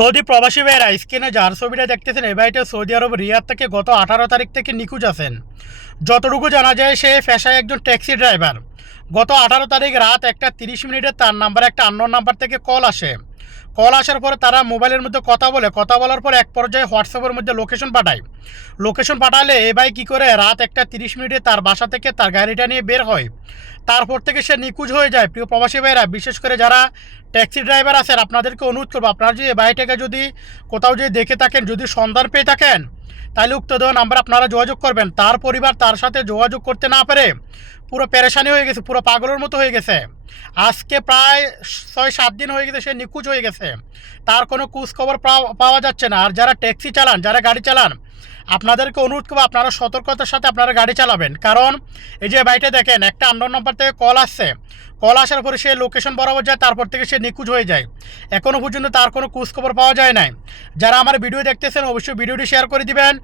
Saudi প্রবাসী ভাইয়েরা স্ক্রিনে যার ছবিটা দেখতেছেন এই ভাইটা সৌদি আরব রিয়াদ থেকে গত 18 তারিখ থেকে নিখোঁজ আছেন। যতটুকু জানা যায় সে পেশায় একজন ট্যাক্সি ড্রাইভার। গত 18 তারিখ রাত 1:30 তার নাম্বারে একটা আননোন নাম্বার থেকে কল আসে। কল আসার পরে তারা মোবাইলের মধ্যে কথা বলার পর এক পর্যায়ে হোয়াটসঅ্যাপের মধ্যে লোকেশন পাঠায়। লোকেশন পাঠালে এ ভাই কী করে রাত 1:30 তার বাসা থেকে তার গাড়িটা নিয়ে বের হয়। তারপর থেকে সে নিখোঁজ হয়ে যায়। প্রিয় প্রবাসী ভাইরা, বিশেষ করে যারা ট্যাক্সি ড্রাইভার আছেন আপনাদেরকে অনুরোধ করবো, আপনারা যদি ভাইটাকে যদি কোথাও যদি দেখে থাকেন, যদি সন্ধান পেয়ে থাকেন, তাহলে উক্ত দেওয়া নাম্বার আপনারা যোগাযোগ করবেন। তার পরিবার তার সাথে যোগাযোগ করতে না পারে পুরো পেরেশানি হয়ে গেছে, পুরো পাগলের মতো হয়ে গেছে। আজকে প্রায় 6-7 দিন হয়ে গেছে সে নিখোঁজ হয়ে গেছে। তার কোনো খোঁজখবর পাওয়া যাচ্ছে না। আর যারা ট্যাক্সি চালান, যারা গাড়ি চালান, আপনাদেরকে অনুরোধ করবো আপনারা সতর্কতার সাথে আপনারা গাড়ি চালাবেন। কারণ এই যে বাইটা দেখেন একটা আননোন নাম্বার থেকে কল আসছে, কল আসার পরে সে লোকেশন বরাবর যায়, তারপর থেকে সে নিখোঁজ হয়ে যায়। এখনও পর্যন্ত তার কোনো খোঁজখবর পাওয়া যায় নাই। যারা আমার ভিডিও দেখতেছেন অবশ্যই ভিডিওটি শেয়ার করে দিবেন।